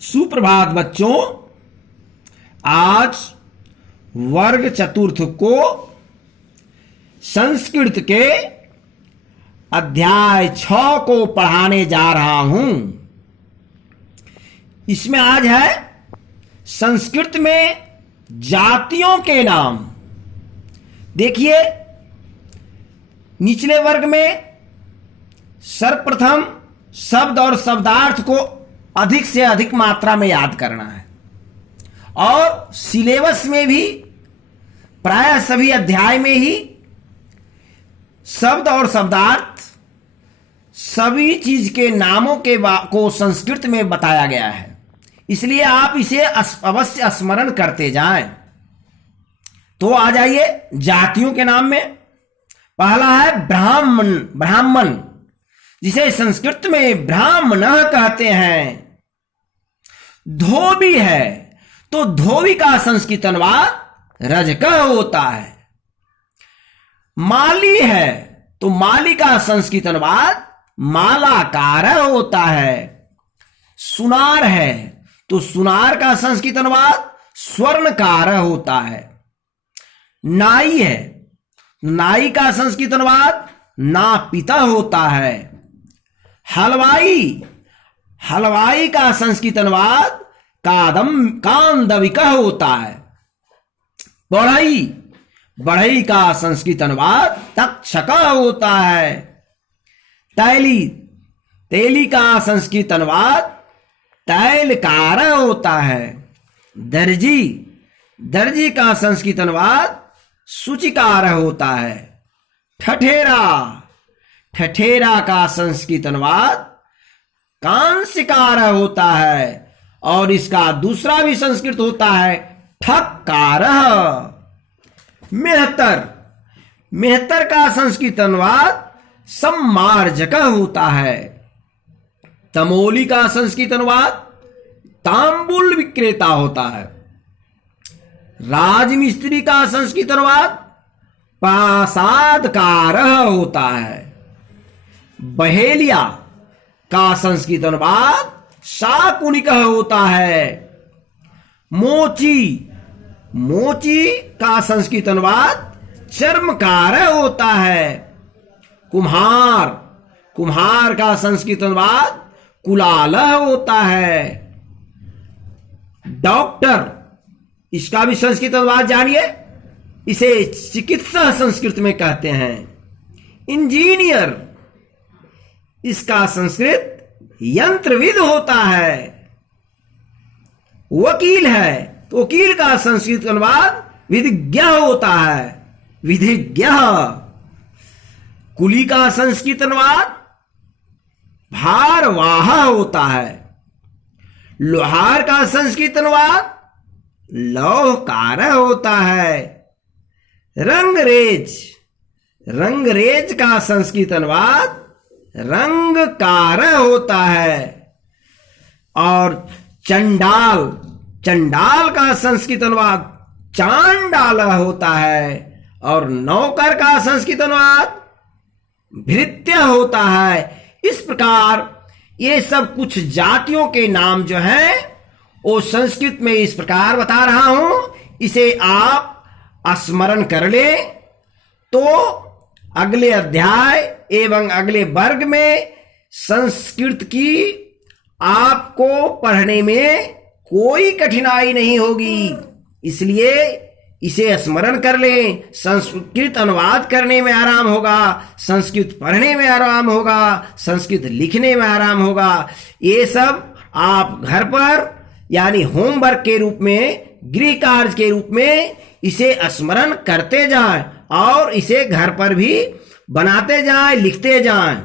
सुप्रभात बच्चों। आज वर्ग चतुर्थ को संस्कृत के अध्याय 6 को पढ़ाने जा रहा हूं। इसमें आज है संस्कृत में जातियों के नाम। देखिए, निचले वर्ग में सर्वप्रथम शब्द और शब्दार्थ को अधिक से अधिक मात्रा में याद करना है, और सिलेबस में भी प्राय सभी अध्याय में ही शब्द और शब्दार्थ सभी चीज के नामों के को संस्कृत में बताया गया है। इसलिए आप इसे अवश्य स्मरण करते जाएं। तो आ जाइए जातियों के नाम में। पहला है ब्राह्मण। ब्राह्मण जिसे संस्कृत में ब्राह्मणः कहते हैं। धोबी है तो धोबी का संस्कृत अनुवाद रजकः होता है। माली है तो माली का संस्कृत अनुवाद मालाकारः होता है। सुनार है तो सुनार का संस्कृत अनुवाद स्वर्णकारः होता है। नाई है, नाई का संस्कृत अनुवाद नापितः होता है। हलवाई, हलवाई का संस्कृत अनुवाद कांदविकः होता है। बढ़ई, बढ़ई का संस्कृत अनुवाद तक्षकः होता है। तैली, तेली का संस्कृत अनुवाद तैलकारः होता है। दर्जी, दर्जी का संस्कृत अनुवाद सूचिकारः होता है। ठठेरा, ठठेरा का संस्कृत अनुवाद कांस्यकारः होता है, और इसका दूसरा भी संस्कृत होता है ठक्कारः। मेहतर, मेहतर का संस्कृत अनुवाद सम्मार्जकः होता है। तमोली का संस्कृत अनुवाद तांबुल विक्रेता होता है। राजमिस्त्री का संस्कृत अनुवाद प्रासादकारः होता है। बहेलिया का संस्कृत अनुवाद शाकुनिकः होता है। मोची, मोची का संस्कृत अनुवाद चर्मकारः होता है। कुम्हार, कुम्हार का संस्कृत अनुवाद कुलालः होता है। डॉक्टर, इसका भी संस्कृत अनुवाद जानिए, इसे चिकित्सा संस्कृत में कहते हैं। इंजीनियर, इसका संस्कृत यंत्रविद होता है। वकील है तो वकील का संस्कृत अनुवाद विधिज्ञ होता है, विधिज्ञ। कुली का संस्कृत अनुवाद भारवाह होता है। लोहार का संस्कृत अनुवाद लौहकारः होता है। रंगरेज, रंगरेज का संस्कृत अनुवाद रंगकारः होता है। और चंडाल, चंडाल का संस्कृत अनुवाद चांडालः होता है। और नौकर का संस्कृत अनुवाद भृत्य होता है। इस प्रकार ये सब कुछ जातियों के नाम जो हैं वो संस्कृत में इस प्रकार बता रहा हूं। इसे आप स्मरण कर ले तो अगले अध्याय एवं अगले वर्ग में संस्कृत की आपको पढ़ने में कोई कठिनाई नहीं होगी। इसलिए इसे स्मरण कर लें। संस्कृत अनुवाद करने में आराम होगा, संस्कृत पढ़ने में आराम होगा, संस्कृत लिखने में आराम होगा। ये सब आप घर पर यानी होमवर्क के रूप में, गृह कार्य के रूप में इसे स्मरण करते जाएं और इसे घर पर भी बनाते जाएं, लिखते जाएं।